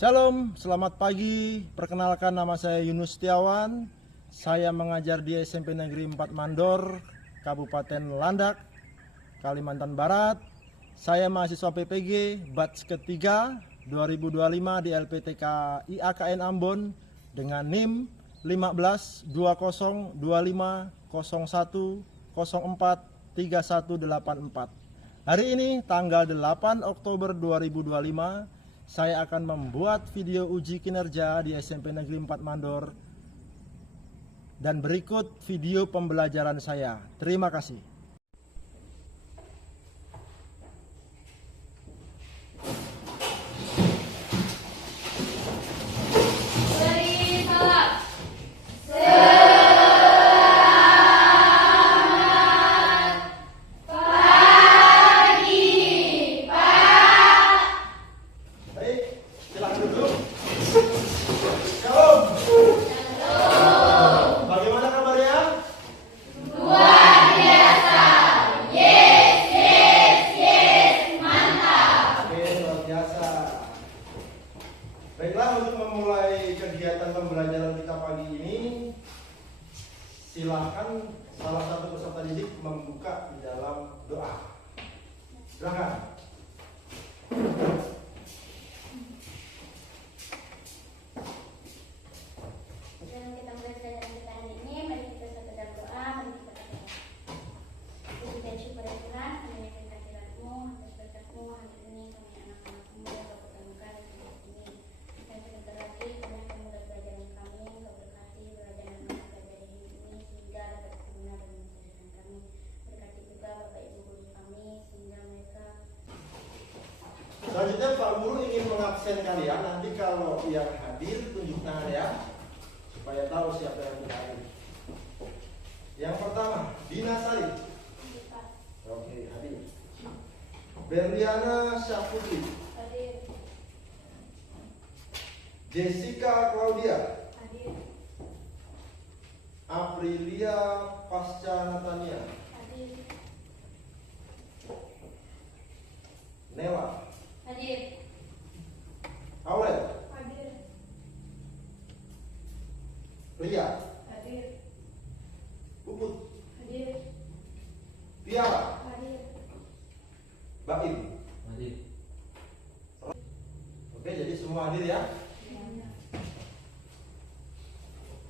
Shalom, selamat pagi. Perkenalkan, nama saya Yunus Setiawan. Saya mengajar di SMP Negeri 4 Mandor, Kabupaten Landak, Kalimantan Barat. Saya mahasiswa PPG batch ketiga 2025 di LPTK IAKN Ambon dengan NIM 15201001043184. Hari ini tanggal 8 Oktober 2025, saya akan membuat video uji kinerja di SMP Negeri 4 Mandor. Dan berikut video pembelajaran saya. Terima kasih. Baiklah, untuk memulai kegiatan pembelajaran kita pagi ini, silakan salah satu peserta didik membuka di dalam doa. Silakan. Sebelum kita mulai pelajaran kita hari ini, mari kita satu dalam doa, mari kita berdoa. Puji dan syukur ya Tuhan, kami yang kehadiran-Mu, atas berkat-Mu, hari ini kami anak-anak-Mu yang Kau pertemukan di tempat ini. Dan sebentar lagi kami akan mulai pelajaran kami, Kau berkati pelajaran yang kami pelajari ini sehingga dapat berguna dan mencerdaskan kami. Berkati juga Bapak Ibu guru kami sehingga mereka. Selanjutnya Pak Guru ingin mengabsen kalian. Nanti kalau yang hadir tunjuk tangan ya, supaya tahu siapa yang tidak hadir. Yang pertama, Dina Sari. Oke, hadir. Berliana Syafutri. Hadir. Jessica Claudia. Hadir. Aprilia Pasca Natania. Hadir. Nela. Hadir. Aurel. Hadir. Lia. Hadir. Puput. Hadir. Tiara. Hadir. Baim. Hadir. Oke, jadi semua hadir ya.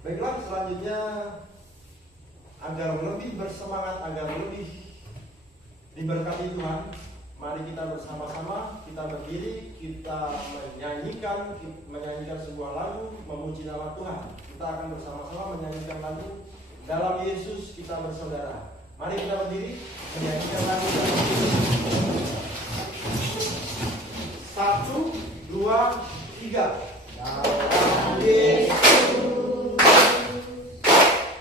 Baiklah, selanjutnya agar lebih bersemangat, agar lebih diberkati Tuhan, mari kita bersama-sama, kita berdiri, kita menyanyikan sebuah lagu memuji nama Tuhan. Kita akan bersama-sama menyanyikan lagu Dalam Yesus Kita Bersaudara. Mari kita berdiri menyanyikan lagu Dalam Yesus. 1, 2, 3. Dalam Yesus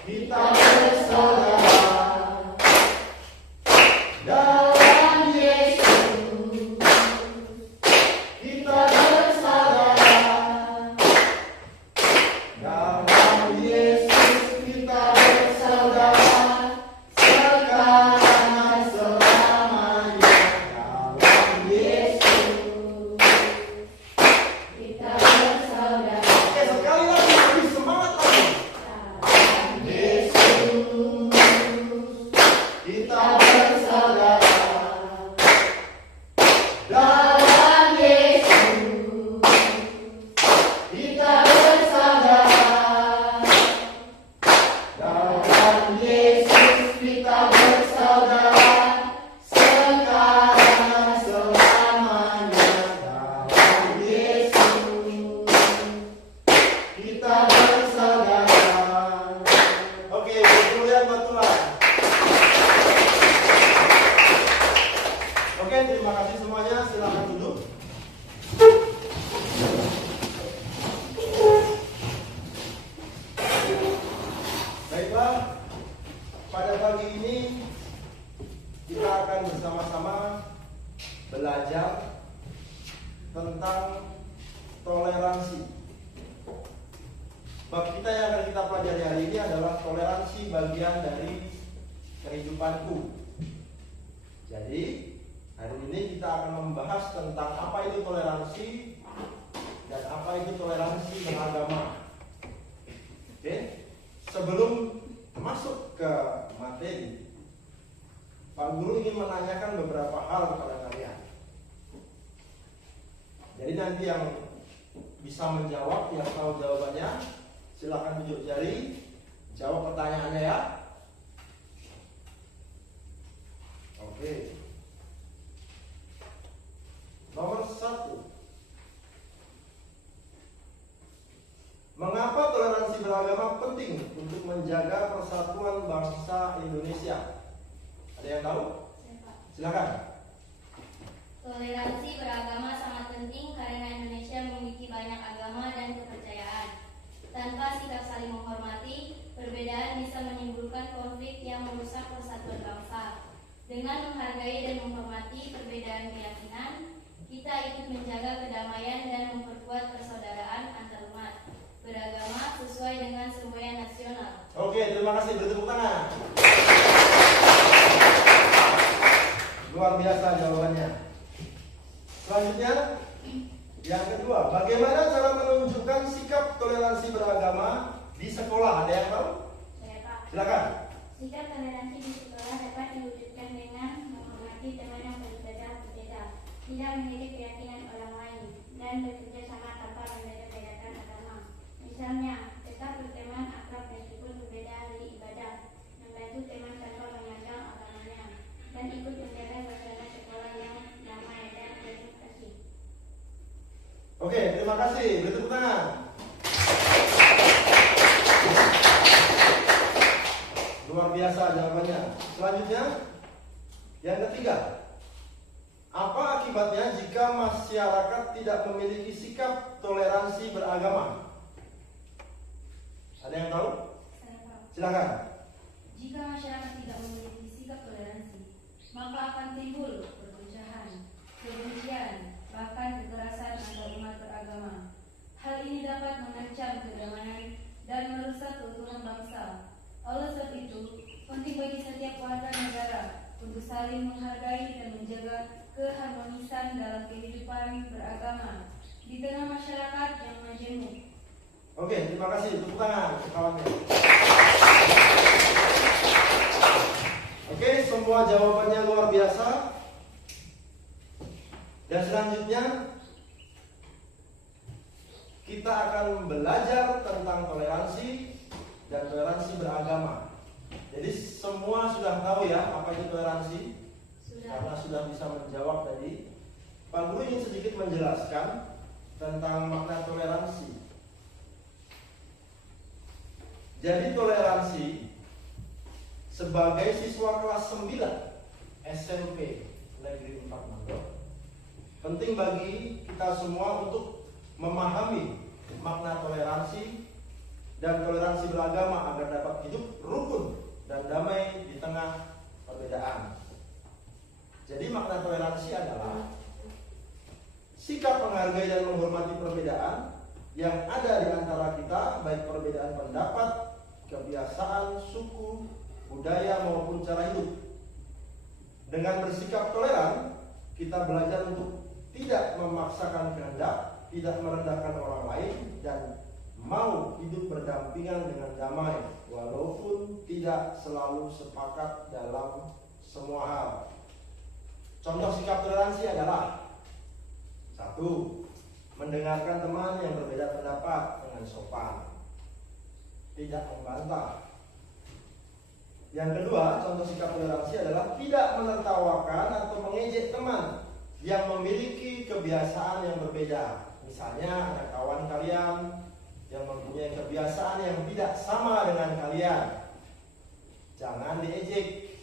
kita bersaudara, dalam Yesus kita bersaudara, dalam Yesus kita bersaudara, sekarang dan selamanya. Dalam Yesus Kita bersaudara. Oke, sekali lagi lebih semangat lagi. Kita bersaudara, dalam Yesus kita bersaudara, dalam Yesus kita bersaudara, sekarang dan selamanya. Dalam Yesus kita bersaudara. Oke, kemuliaan buat Tuhan. Oke, terima kasih semuanya. Silakan duduk. Baiklah, pada pagi ini kita akan bersama-sama belajar tentang toleransi. Bab kita yang akan kita pelajari hari ini adalah toleransi bagian dari kehidupanku. Jadi hari ini kita akan membahas tentang apa itu toleransi dan apa menanyakan beberapa hal kepada kalian. Jadi nanti yang bisa menjawab, yang tahu jawabannya, silakan tunjuk jari, jawab pertanyaannya ya. Oke. Nomor 1. Mengapa toleransi beragama penting untuk menjaga persatuan bangsa Indonesia? Ada yang tahu? Silakan. Toleransi beragama sangat penting karena Indonesia memiliki banyak agama dan kepercayaan. Tanpa sikap saling menghormati, perbedaan bisa menimbulkan konflik yang merusak persatuan bangsa. Dengan menghargai dan menghormati perbedaan keyakinan, kita ikut menjaga kedamaian dan memperkuat persaudaraan antar umat beragama sesuai dengan semboyan nasional. Oke, terima kasih. Bertepuk tangan. Luar biasa jawabannya. Selanjutnya, yang kedua, bagaimana cara menunjukkan sikap toleransi beragama di sekolah? Ada yang tahu? Saya Pak. Silakan. Sikap toleransi di sekolah dapat diwujudkan dengan menghormati teman yang berbeda, tidak mengejek keyakinan orang lain, dan bekerja sama tanpa membeda-bedakan agama. Misalnya, tetap berteman akrab meskipun berbeda hari ibadah, membantu teman tanpa menyandang agamanya, dan ikut menjaga suasana sekolah yang damai dan penuh kasih. Oke, terima kasih. Bertepuk tangan. Luar biasa jawabannya. Selanjutnya, yang ketiga, apa akibatnya jika masyarakat tidak memiliki sikap toleransi beragama? Ada yang tahu? Saya Pak. Silakan. Jika masyarakat tidak memiliki sikap toleransi, maka akan timbul perpecahan, kebencian, bahkan kekerasan antar umat beragama. Hal ini dapat mengancam kedamaian dan merusak keutuhan bangsa. Oleh sebab itu, penting bagi setiap warga negara untuk saling menghargai dan menjaga keharmonisan dalam kehidupan beragama di tengah masyarakat yang majemuk. Oke, terima kasih. Tepuk tangan kawannya. Oke, semua jawabannya luar biasa. Dan selanjutnya kita akan belajar tentang toleransi dan toleransi beragama. Jadi semua sudah tahu ya apa itu toleransi? Karena sudah bisa menjawab tadi. Pak Guru ingin sedikit menjelaskan tentang makna toleransi. Jadi toleransi sebagai siswa kelas 9 SMP Negeri 4 Mandok penting bagi kita semua untuk memahami makna toleransi dan toleransi beragama agar dapat hidup rukun dan damai di tengah perbedaan. Jadi makna toleransi adalah sikap menghargai dan menghormati perbedaan yang ada di antara kita, baik perbedaan pendapat, kebiasaan, suku, budaya maupun cara hidup. Dengan bersikap toleran, kita belajar untuk tidak memaksakan kehendak, tidak merendahkan orang lain, dan mau hidup berdampingan dengan damai, walaupun tidak selalu sepakat dalam semua hal. Contoh sikap toleransi adalah: 1. Mendengarkan teman yang berbeda pendapat dengan sopan, tidak membantah. Yang kedua, contoh sikap toleransi adalah tidak menertawakan atau mengejek teman yang memiliki kebiasaan yang berbeda. Misalnya ada kawan kalian yang mempunyai kebiasaan yang tidak sama dengan kalian, jangan diejek.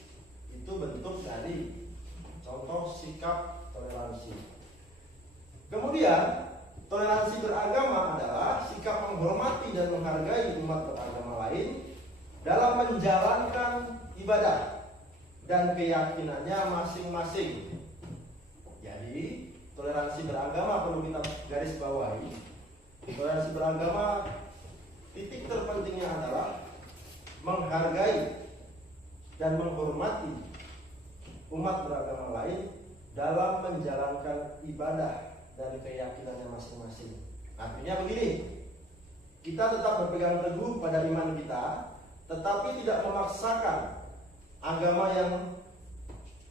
Itu bentuk dari contoh sikap toleransi. Kemudian toleransi beragama adalah sikap menghormati dan menghargai umat beragama lain dalam menjalankan ibadah dan keyakinannya masing-masing. Jadi toleransi beragama perlu kita garis bawahi. Toleransi beragama titik terpentingnya adalah menghargai dan menghormati umat beragama lain dalam menjalankan ibadah dan keyakinannya masing-masing. Artinya begini, kita tetap berpegang teguh pada iman kita, tetapi tidak memaksakan agama yang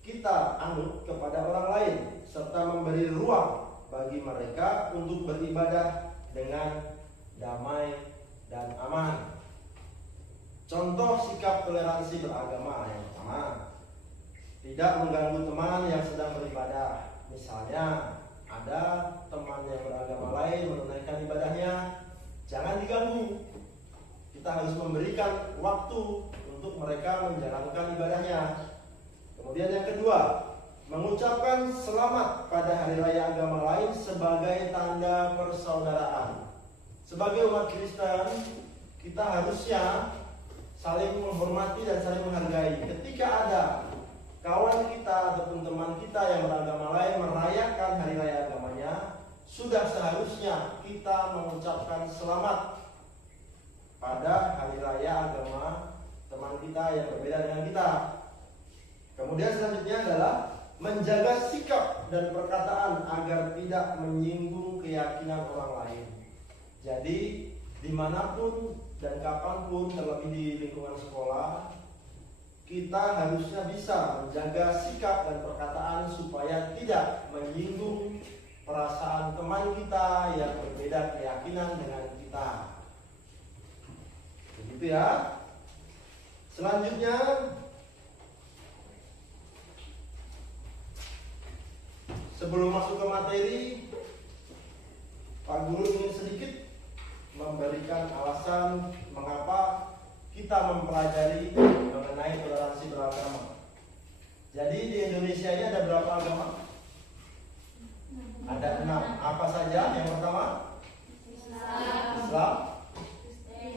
kita anut kepada orang lain, serta memberi ruang bagi mereka untuk beribadah dengan damai dan aman. Contoh sikap toleransi beragama yang pertama, tidak mengganggu teman yang sedang beribadah. Misalnya, ada teman yang beragama lain menunaikan ibadahnya, jangan diganggu. Kita harus memberikan waktu untuk mereka menjalankan ibadahnya. Kemudian yang kedua, mengucapkan selamat pada hari raya agama lain sebagai tanda persaudaraan. Sebagai umat Kristen, kita harusnya saling menghormati dan saling menghargai. Ketika ada kawan kita ataupun teman kita yang beragama lain merayakan hari raya agamanya, sudah seharusnya kita mengucapkan selamat pada hari raya agama teman kita yang berbeda dengan kita. Kemudian selanjutnya adalah menjaga sikap dan perkataan agar tidak menyinggung keyakinan orang lain. Jadi dimanapun dan kapanpun, terlebih di lingkungan sekolah, kita harusnya bisa menjaga sikap dan perkataan supaya tidak menyinggung perasaan teman kita yang berbeda keyakinan dengan kita. Begitu ya. Selanjutnya, sebelum masuk ke materi, Pak Guru ingin sedikit memberikan alasan mengapa kita mempelajari mengenai toleransi beragama. Jadi di Indonesia ini ada berapa agama? Ada 6. Apa saja? Yang pertama, Islam,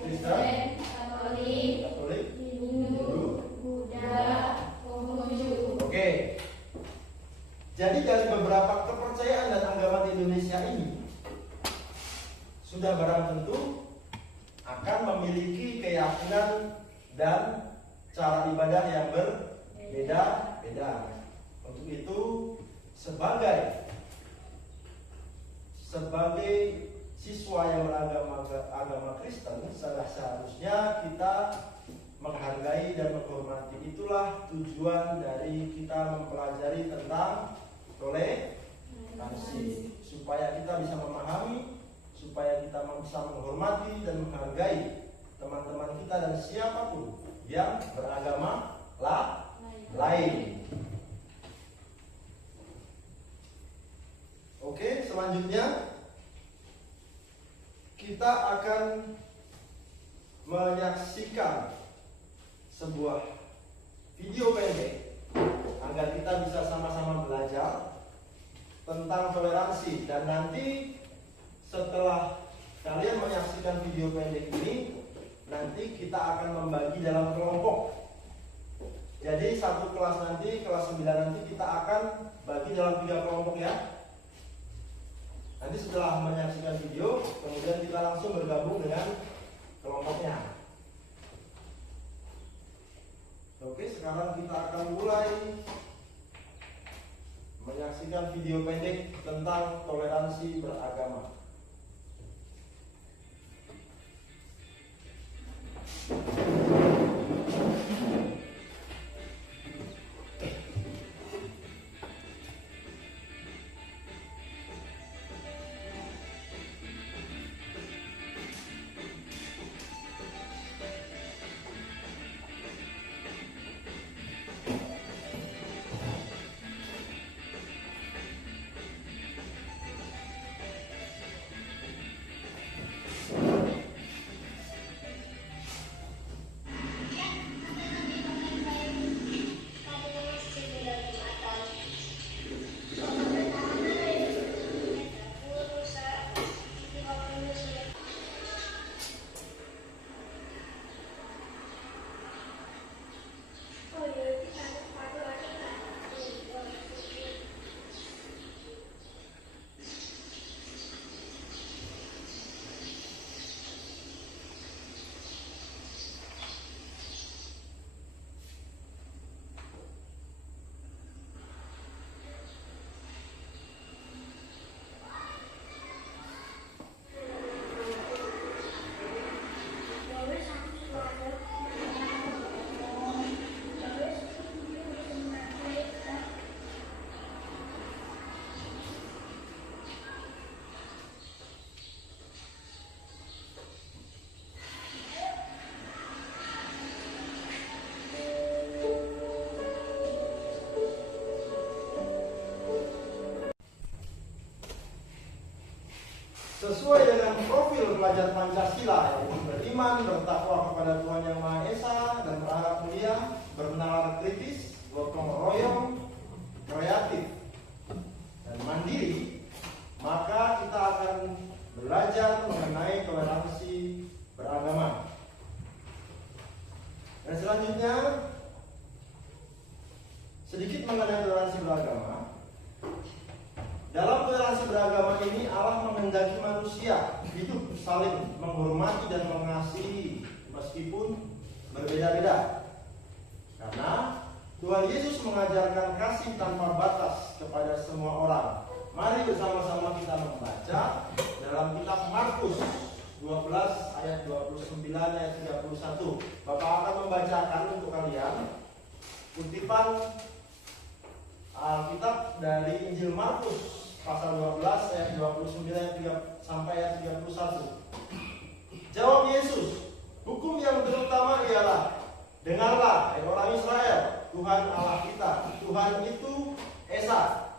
Kristen, Katolik, Hindu, Buddha, Konghucu. Oke. Jadi dari beberapa kepercayaan dan agama di Indonesia ini, sudah barang tentu akan memiliki keyakinan dan cara ibadah yang berbeda-beda. Untuk itu, sebagai siswa yang beragama Kristen, seharusnya kita menghargai dan menghormati. Itulah tujuan dari kita mempelajari tentang toleransi, supaya kita bisa memahami, supaya kita bisa menghormati dan menghargai teman-teman kita dan siapapun yang beragama lain. Oke, selanjutnya kita akan menyaksikan sebuah video pendek agar kita bisa sama-sama belajar tentang toleransi. Dan nanti setelah kalian menyaksikan video pendek ini, nanti kita akan membagi dalam kelompok. Jadi satu kelas nanti, kelas 9 nanti kita akan bagi dalam 3 kelompok ya. Nanti setelah menyaksikan video, kemudian kita langsung bergabung dengan kelompoknya. Oke, sekarang kita akan mulai menyaksikan video pendek tentang toleransi beragama. sesuai dengan profil pelajar Pancasila, yaitu beriman, bertakwa kepada Tuhan Yang Maha Esa, dan berakhlak mulia, bernalar kritis, gotong royong, kreatif, dan mandiri, maka kita akan belajar mengenai toleransi beragama. Dan selanjutnya, sedikit mengenai toleransi beragama. Dalam toleransi beragama ini Allah menghendaki manusia hidup saling menghormati dan mengasihi meskipun berbeda-beda. Karena Tuhan Yesus mengajarkan kasih tanpa batas kepada semua orang. Mari bersama-sama kita membaca dalam kitab Markus 12 ayat 29 ayat 31. Bapak akan membacakan untuk kalian kutipan Alkitab dari Injil Markus pasal 12 ayat 29 sampai ayat 31. Jawab Yesus, hukum yang terutama ialah, dengarlah hai orang Israel, Tuhan Allah kita, Tuhan itu Esa.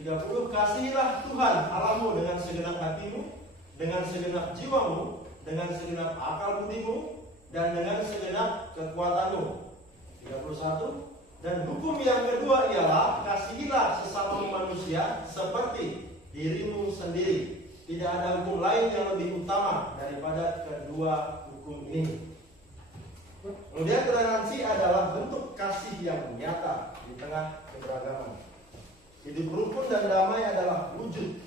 30. Kasihilah Tuhan Allahmu dengan segenap hatimu, dengan segenap jiwamu, dengan segenap akal budimu, dan dengan segenap kekuatanmu. 31. Dan hukum yang kedua ialah, kasihilah sesama manusia seperti dirimu sendiri. Tidak ada hukum lain yang lebih utama daripada kedua hukum ini. Kemudian toleransi adalah bentuk kasih yang nyata di tengah keberagaman. Hidup rukun dan damai adalah wujud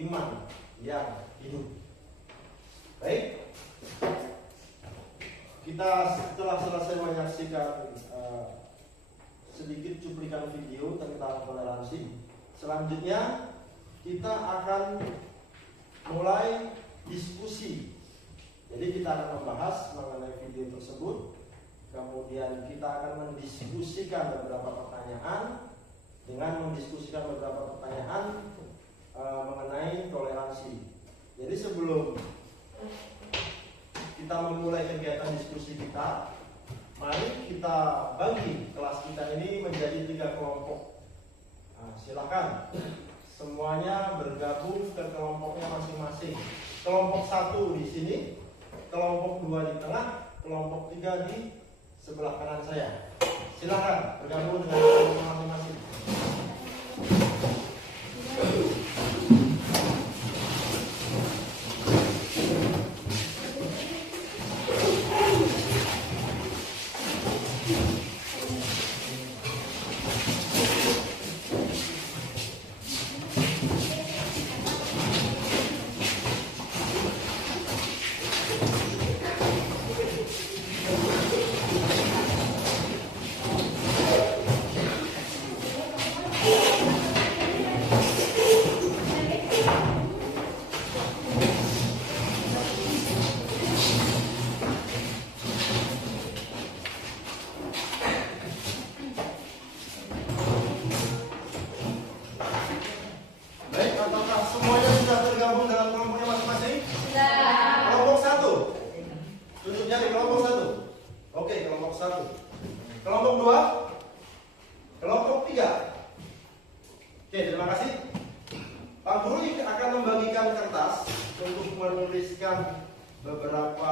iman yang hidup. Baik, kita setelah selesai menyaksikan sedikit cuplikan video tentang toleransi, selanjutnya kita akan mulai diskusi. Jadi kita akan membahas mengenai video tersebut, kemudian kita akan mendiskusikan beberapa pertanyaan mengenai toleransi. Jadi sebelum kita memulai kegiatan diskusi kita, mari kita bagi kelas kita ini menjadi 3 kelompok. Silakan semuanya bergabung ke kelompoknya masing-masing. Kelompok 1 di sini, kelompok 2 di tengah, kelompok 3 di sebelah kanan saya. Silakan bergabung dengan kelompok masing-masing. Beberapa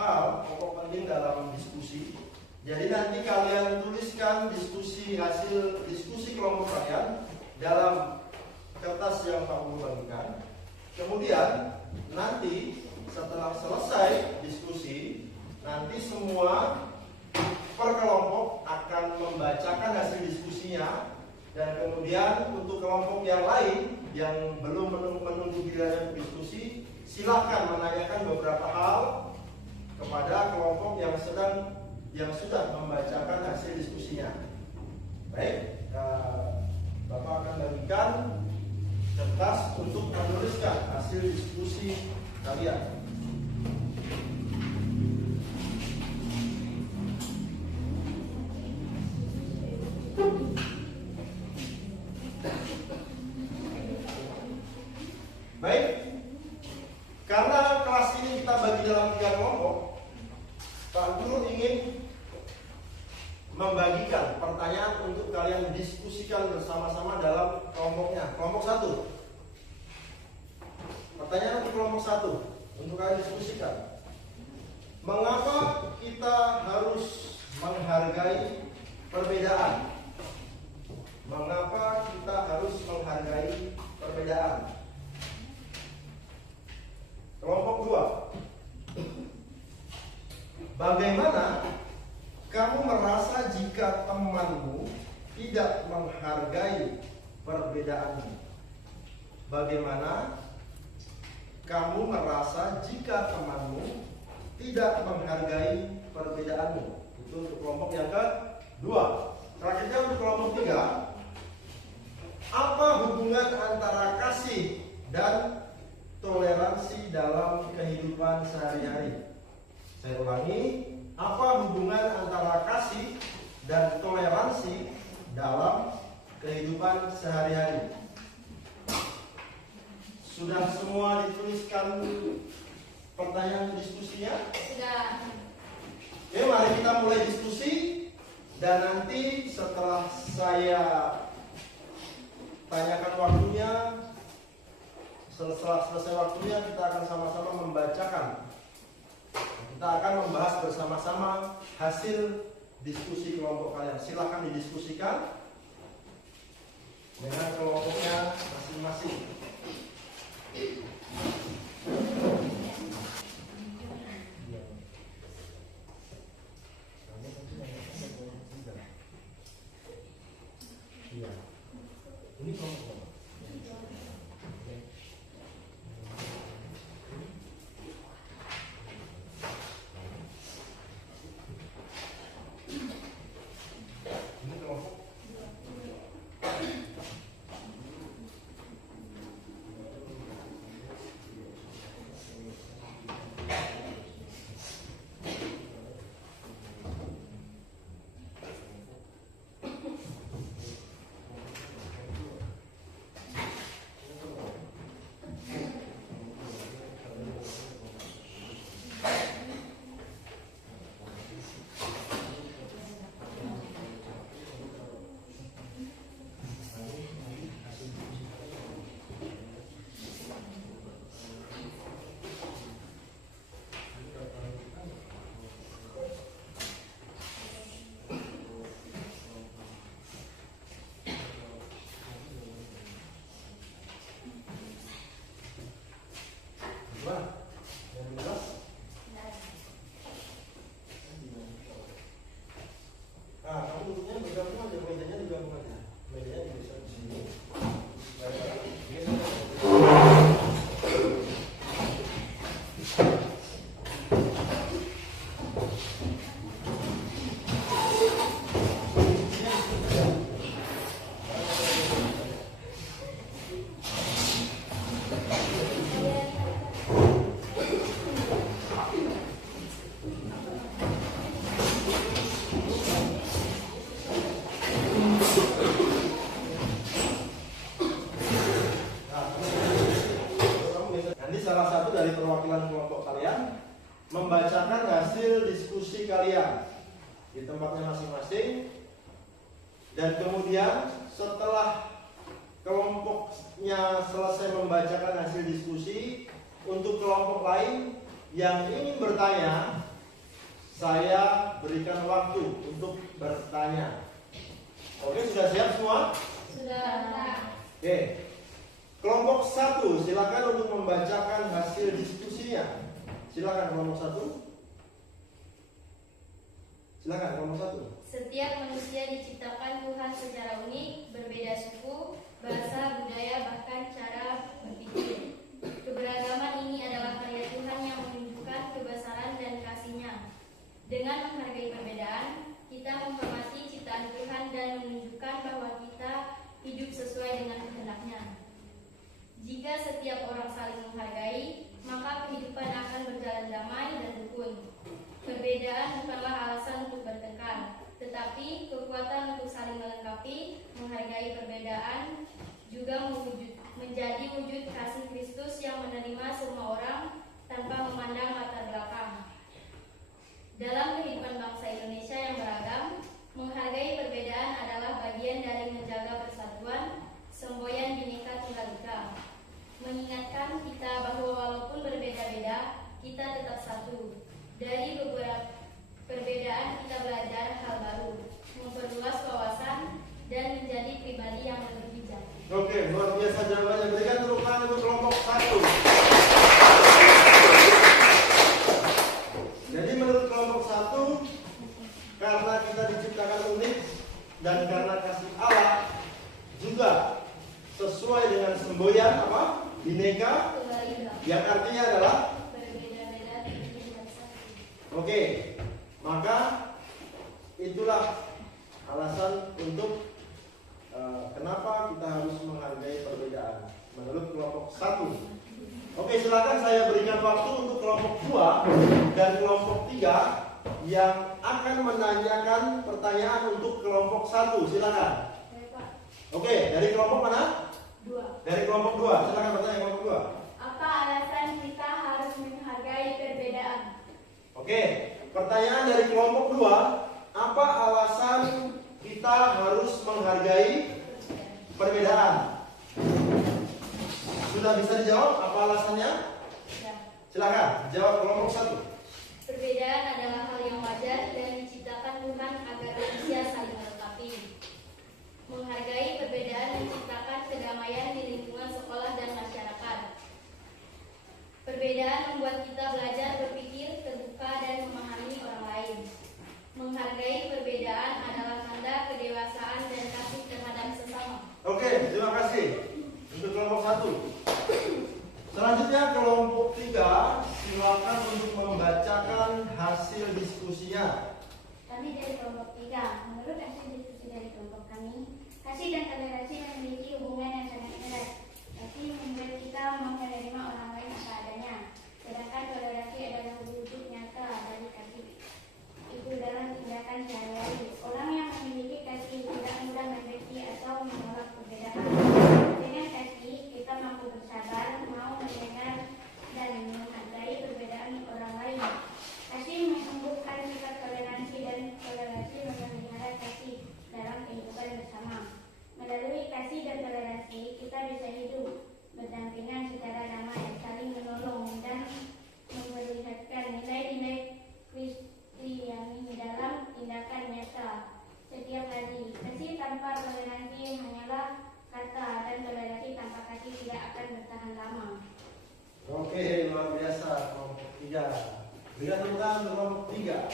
hal pokok penting dalam diskusi. Jadi nanti kalian tuliskan hasil diskusi kelompok kalian dalam kertas yang Pak Guru bagikan. Kemudian nanti setelah selesai diskusi, nanti semua per kelompok akan membacakan hasil diskusinya, dan kemudian untuk kelompok yang lain yang belum menunggu gilirannya berdiskusi, silakan menanyakan beberapa hal kepada kelompok yang sudah membacakan hasil diskusinya. Baik, Bapak akan bagikan kertas untuk menuliskan hasil diskusi kalian. Baik, karena kelas ini kita bagi dalam 3 kelompok, Pak Guru ingin membagikan pertanyaan untuk kalian diskusikan bersama-sama dalam kelompoknya. Kelompok 1, kelompok 1 untuk kalian diskusikan. Mengapa kita harus menghargai perbedaan? Mengapa kita harus menghargai perbedaan? Kelompok 2. Bagaimana kamu merasa jika temanmu tidak menghargai perbedaanmu? Bagaimana kamu merasa jika temanmu tidak menghargai perbedaanmu? Itu untuk kelompok yang kedua. Selanjutnya untuk kelompok 3. Apa hubungan antara kasih dan toleransi dalam kehidupan sehari-hari? Saya ulangi, apa hubungan antara kasih dan toleransi dalam kehidupan sehari-hari? Sudah semua dituliskan pertanyaan diskusinya? Sudah. Oke, mari kita mulai diskusi. Dan nanti setelah saya tanyakan waktunya, setelah selesai waktunya, kita akan sama-sama membacakan. Kita akan membahas bersama-sama hasil diskusi kelompok kalian. Silahkan didiskusikan dengan kelompoknya masing-masing. Ini kelompok berapa? Ini kelompok. Membacakan hasil diskusi kalian di tempatnya masing-masing, dan kemudian setelah kelompoknya selesai membacakan hasil diskusi, untuk kelompok lain yang ingin bertanya, saya berikan waktu untuk bertanya. Oke, sudah siap semua? Sudah. Oke, kelompok 1 silakan untuk membacakan hasil diskusinya. Silakan kelompok 1. Silakan kelompok 1. Setiap manusia diciptakan Tuhan secara unik, berbeda suku, bahasa, budaya, bahkan cara berpikir. Keberagaman ini adalah karya Tuhan yang menunjukkan kebesaran dan kasih-Nya. Dengan menghargai perbedaan, kita menghormati ciptaan Tuhan dan menunjukkan bahwa kita hidup sesuai dengan kehendak-Nya. Jika setiap orang saling menghargai, maka kehidupan akan berjalan damai dan rukun. Perbedaan bukanlah alasan untuk bertengkar, tetapi kekuatan untuk saling melengkapi. Menghargai perbedaan juga menjadi yang artinya adalah berbeda-beda menjadi satu. oke. Maka itulah alasan untuk kenapa kita harus menghargai perbedaan menurut kelompok 1. Oke, silakan saya berikan waktu untuk kelompok 2 dan kelompok 3 yang akan menanyakan pertanyaan untuk kelompok 1. Silakan. Baik, Pak. Oke, dari kelompok mana? 2. Dari kelompok 2. Silakan bertanya kelompok 2. Apa alasan kita harus menghargai perbedaan? Oke, pertanyaan dari kelompok 2, apa alasan kita harus menghargai perbedaan? Sudah bisa dijawab apa alasannya? Ya. Silakan jawab kelompok 1. Perbedaan adalah hal yang wajar dan diciptakan Tuhan agar manusia saling melengkapi. Menghargai perbedaan menciptakan kedamaian di lingkungan sekolah dan masyarakat. Perbedaan membuat kita belajar berpikir, terbuka, dan memahami orang lain. Menghargai perbedaan adalah tanda kedewasaan dan kasih terhadap sesama. Oke, terima kasih untuk kelompok 1. Selanjutnya kelompok 3, silakan untuk membacakan hasil diskusinya. Kami dari kelompok 3, menurut hasil diskusi dari kelompok kami, kasih dan toleransi memiliki hubungan yang sangat erat. Kasih membuat kita mau menerima orang lain apa adanya, sedangkan toleransi adalah wujud nyata dari kasih itu dalam tindakan sehari-hari. Orang yang memiliki kasih tidak mudah membenci atau menolak perbedaan. Dengan kasih, kita mampu bersabar, mau mendengar, dan menghargai perbedaan orang lain. Kasih menumbuhkan sifat toleransi dan toleransi memelihara kasih dalam kehidupan bersama. Melalui kasih dan toleransi, kita bisa hidup berdampingan secara damai, saling menolong, dan memperlihatkan nilai-nilai Kristiani dalam tindakan nyata setiap hari. Kasih tanpa toleransi hanyalah kata, dan toleransi tanpa kasih tidak akan bertahan lama. Oke, luar biasa kelompok 3. Berikan tepuk tangan untuk kelompok 3.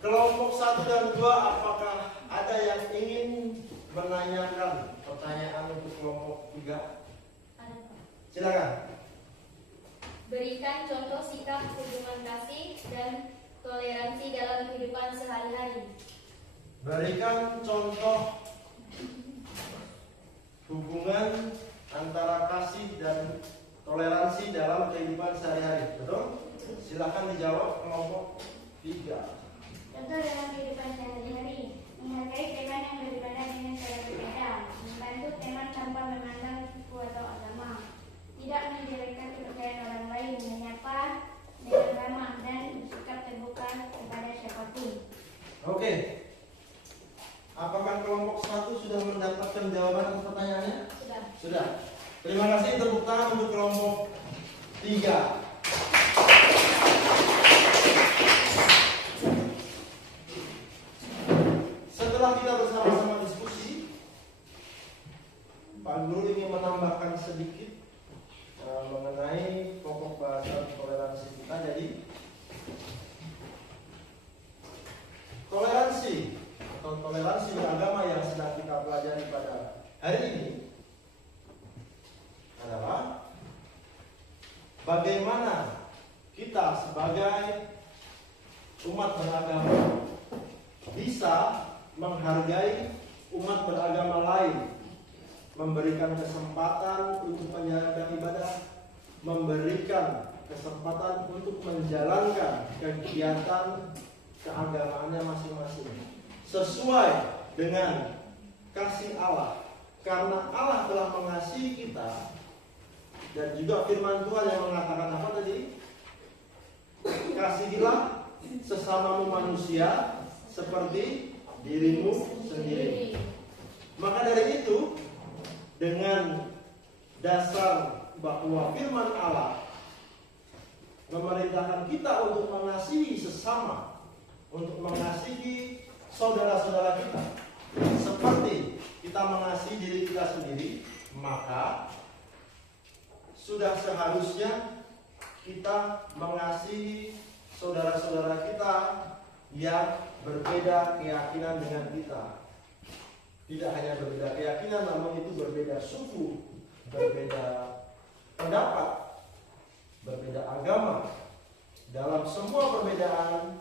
Kelompok 1 dan 2, apakah ada yang ingin menanyakan pertanyaan untuk kelompok 3? Silakan. Berikan contoh sikap hubungan kasih dan toleransi dalam kehidupan sehari-hari. Berikan contoh hubungan antara kasih dan toleransi dalam kehidupan sehari-hari. Betul? Silakan dijawab kelompok 3. Contoh dalam kehidupan sehari-hari, menghargai teman yang beribadah dengan cara berbeda, membantu teman tanpa memandang suku atau agama, tidak menjelekkan kepercayaan orang lain, menyapa dengan ramah, dan bersikap terbuka kepada siapapun. Oke. Apakah kelompok 1 sudah mendapatkan jawaban atas pertanyaannya? Sudah. Sudah. Terima kasih, tepuk tangan untuk kelompok 3. Setelah kita bersama-sama diskusi, Pak Guru ingin menambahkan sedikit mengenai pokok bahasan toleransi kita. Jadi toleransi atau toleransi beragama yang sedang kita pelajari pada hari ini adalah bagaimana kita sebagai umat beragama bisa menghargai umat beragama lain, memberikan kesempatan untuk menjalankan ibadah, memberikan kesempatan untuk menjalankan kegiatan keagamaannya masing-masing sesuai dengan kasih Allah, karena Allah telah mengasihi kita. Dan juga firman Tuhan yang mengatakan apa tadi? Kasihilah sesamamu manusia seperti dirimu sendiri. Maka dari itu, dengan dasar bahwa firman Allah memerintahkan kita untuk mengasihi sesama, untuk mengasihi saudara-saudara kita seperti kita mengasihi diri kita sendiri, maka sudah seharusnya kita mengasihi saudara-saudara kita yang berbeda keyakinan dengan kita. Tidak hanya berbeda keyakinan, namun itu berbeda suku, berbeda pendapat, berbeda agama. Dalam semua perbedaan,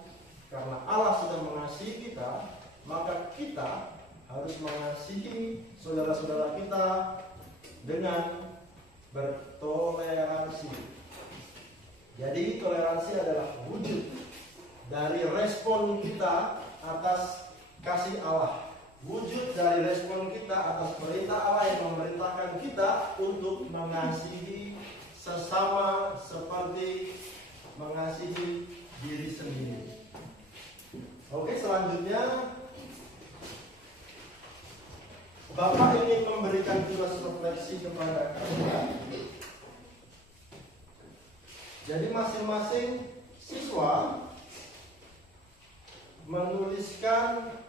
karena Allah sudah mengasihi kita, maka kita harus mengasihi saudara-saudara kita dengan bertoleransi. Jadi toleransi adalah wujud dari respon kita atas kasih Allah. Wujud dari respon kita atas perintah Allah yang memerintahkan kita untuk mengasihi sesama seperti mengasihi diri sendiri. Oke, selanjutnya Bapak ingin memberikan tugas refleksi kepada kalian. Jadi masing-masing siswa menuliskan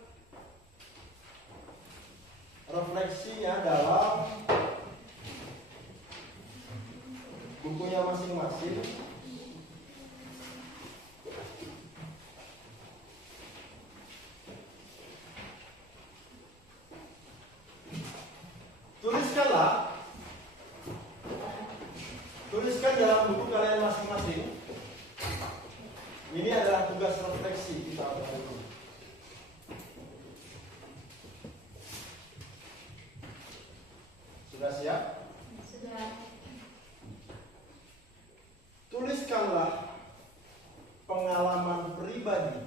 refleksinya dalam bukunya masing-masing. Tuliskan dalam buku kalian masing-masing. Ini adalah tugas refleksi kita hari ini. Sudah siap? Sudah. Tuliskanlah pengalaman pribadi.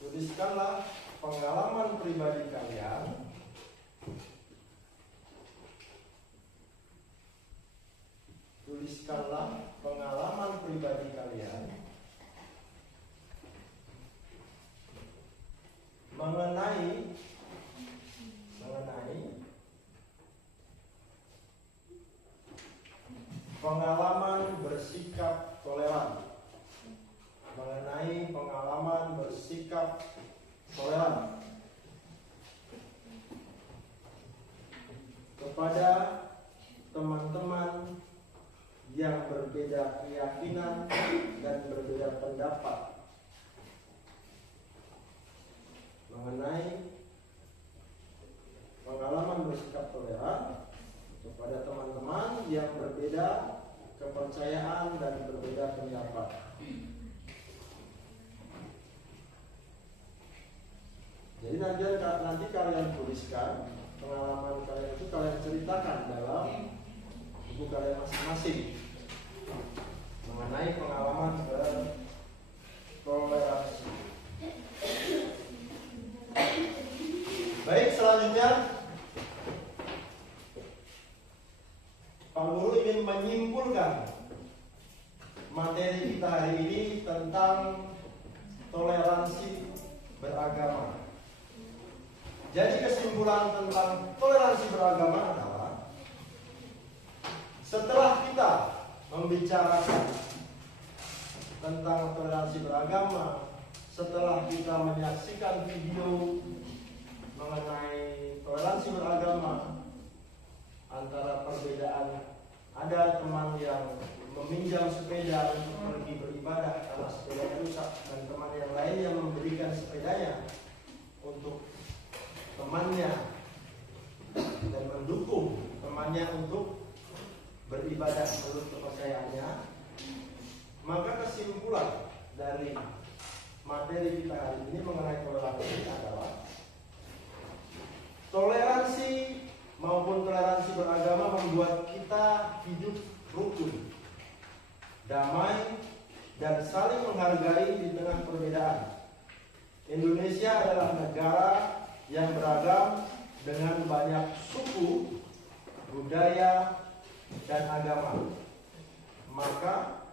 Tuliskanlah pengalaman pribadi kalian. Tuliskanlah pengalaman pribadi kalian mengenai pengalaman bersikap toleran. Mengenai pengalaman bersikap toleran kepada teman-teman yang berbeda keyakinan dan berbeda pendapat. Mengenai pengalaman bersikap toleran kepada teman-teman yang berbeda kepercayaan dan berbeda pendapat. Jadi nanti kalian tuliskan pengalaman kalian itu, kalian ceritakan dalam buku kalian masing-masing mengenai pengalaman bertoleransi. Baik, selanjutnya Pak Guru ingin menyimpulkan materi kita hari ini tentang toleransi beragama. Jadi kesimpulan tentang toleransi beragama adalah setelah kita membicarakan tentang toleransi beragama, setelah kita menyaksikan video mengenai toleransi beragama, antara perbedaan ada teman yang meminjam sepeda untuk pergi beribadah karena sepedanya rusak, dan teman yang lain yang memberikan sepedanya untuk temannya dan mendukung temannya untuk beribadah menurut kepercayaannya. Maka kesimpulan dari materi kita hari ini mengenai toleransi adalah toleransi maupun toleransi beragama membuat kita hidup rukun, damai, dan saling menghargai di tengah perbedaan. Indonesia adalah negara yang beragam dengan banyak suku, budaya, dan agama. Maka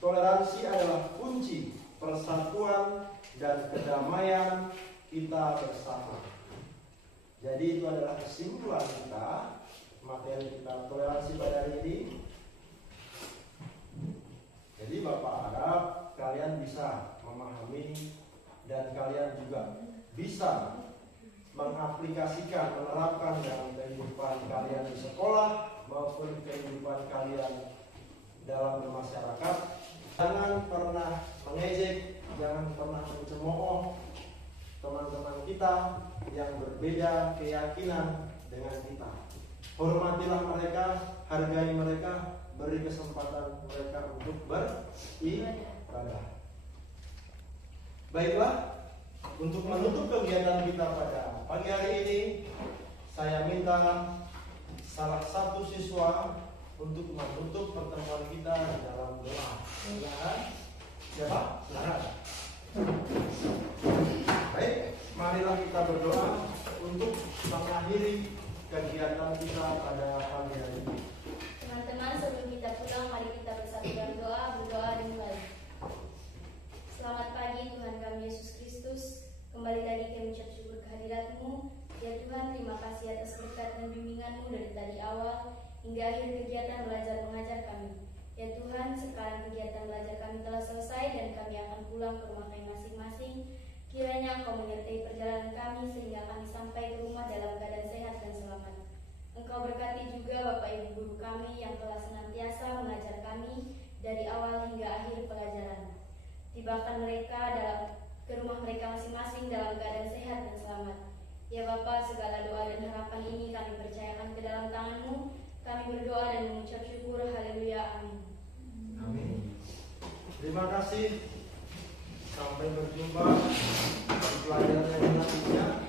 toleransi adalah kunci persatuan dan kedamaian kita bersama. Jadi itu adalah kesimpulan kita, materi kita toleransi pada hari ini. Jadi Bapak harap kalian bisa memahami dan kalian juga bisa mengaplikasikan, menerapkan dalam kehidupan kalian di sekolah maupun kehidupan kalian dalam bermasyarakat. Jangan pernah mengejek, jangan pernah mencemooh teman-teman kita, yang berbeda keyakinan dengan kita. Hormatilah mereka, hargai mereka, beri kesempatan mereka untuk beribadah. Baiklah, untuk menutup kegiatan kita pada pagi hari ini, saya minta salah satu siswa untuk menutup pertemuan kita dalam doa. Silakan. Siapa? Silakan. Baik, marilah kita berdoa untuk mengakhiri kegiatan kita pada pagi hari ini. Teman-teman, sebelum kita pulang, mari kita bersatu dalam doa. Berdoa dimulai. Selamat pagi Tuhan kami Yesus Kristus. Kembali lagi kami ucap syukur kehadirat-Mu. Ya Tuhan, terima kasih atas berkat dan bimbingan-Mu dari tadi awal hingga akhir kegiatan belajar mengajar kami. Ya Tuhan, sekarang kegiatan belajar kami telah selesai dan kami akan pulang ke rumah kami masing-masing. Kiranya Engkau menyertai perjalanan kami sehingga kami sampai ke rumah dalam keadaan sehat dan selamat. Engkau berkati juga Bapak Ibu guru kami yang telah senantiasa mengajar kami dari awal hingga akhir pelajaran. Tibakan mereka ke rumah mereka masing-masing dalam keadaan sehat dan selamat. Ya Bapa, segala doa dan harapan ini kami percayakan ke dalam tangan-Mu. Kami berdoa dan mengucap syukur. Haleluya. Amin. Amin. Terima kasih. Sampai berjumpa di pelajaran yang selanjutnya.